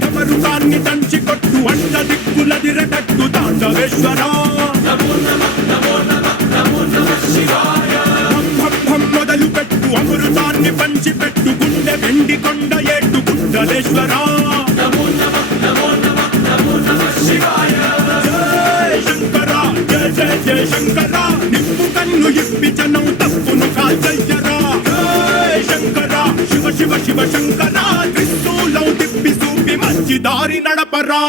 ఢమరుకాన్ని దంచి కొట్టు అండ దిక్కులదిరగట్టు తాండవేశ్వరా మొదలు పెట్టు అమృతాన్ని పంచి పెట్టు గుండె వెండి కొండ ఏటు కుండలేశ్వరా జయ శంకరా జయ జయ జయ శంకరా నిప్పు కన్ను ఇప్పి జనం తప్పును కాల్చయ్యరా జయ శంకరా శివ శివ శివ శంకరా త్రిశూలం తిప్పి చూపి మంచి దారి నడపరా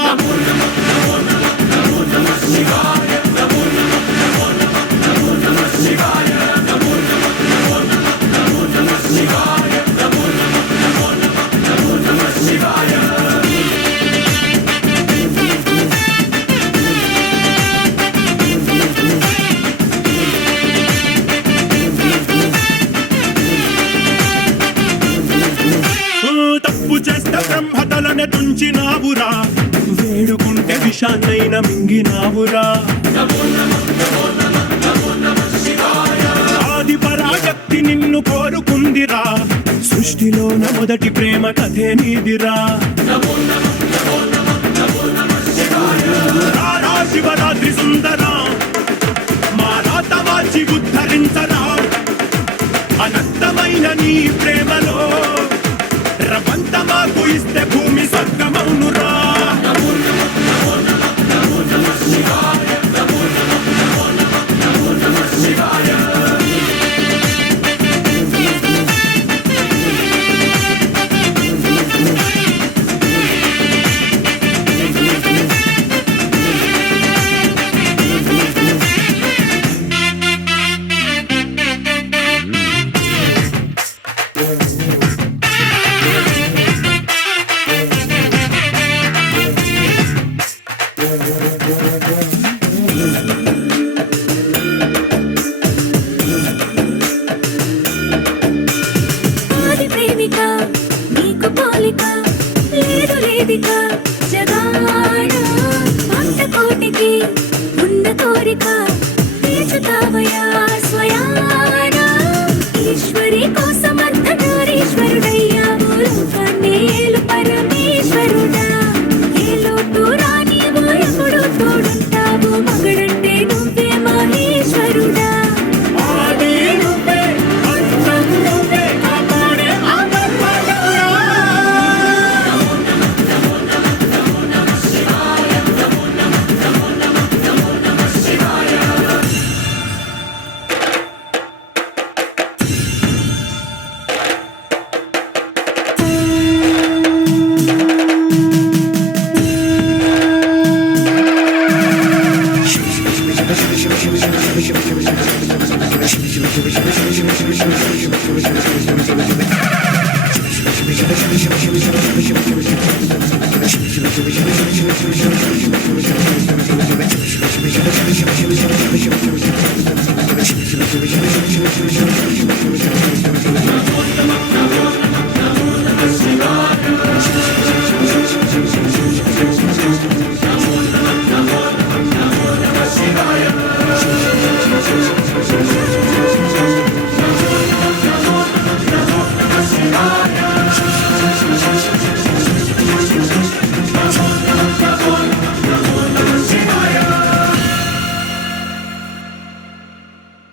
తప్పు చేస్తే బ్రహ్మతలనే తుంచినావురా వేడుకుంటే విషాన్నైనా మింగినావురా ఆది పరాశక్తి నిన్ను కోరుకుందిరా సృష్టిలోన మొదటి ప్రేమ కథే నీదిరా శివరాత్రి సుందరా మా రాత వాచి ఉద్ధరించరా అనంతమైన నీ ప్రేమలో రవంత మాకు ఇస్తే భూమి స్వర్గమౌనురా నీకు పోలిక లేదు లేదిక జగాడ అంత కోటికి ఉన్న కోరిక తీర్చుతావయా స్వయాన ఈశ్వరి కోసం అర్ధనారీశ్వరుడయ్యావు లోకాన్ని ఏలు పరమేశ్వరుడా ఏ లోటు రానివో ఎప్పుడు తోడుంటావు మగడంటే నువ్వే మహేశ్వరుడా Shimmy,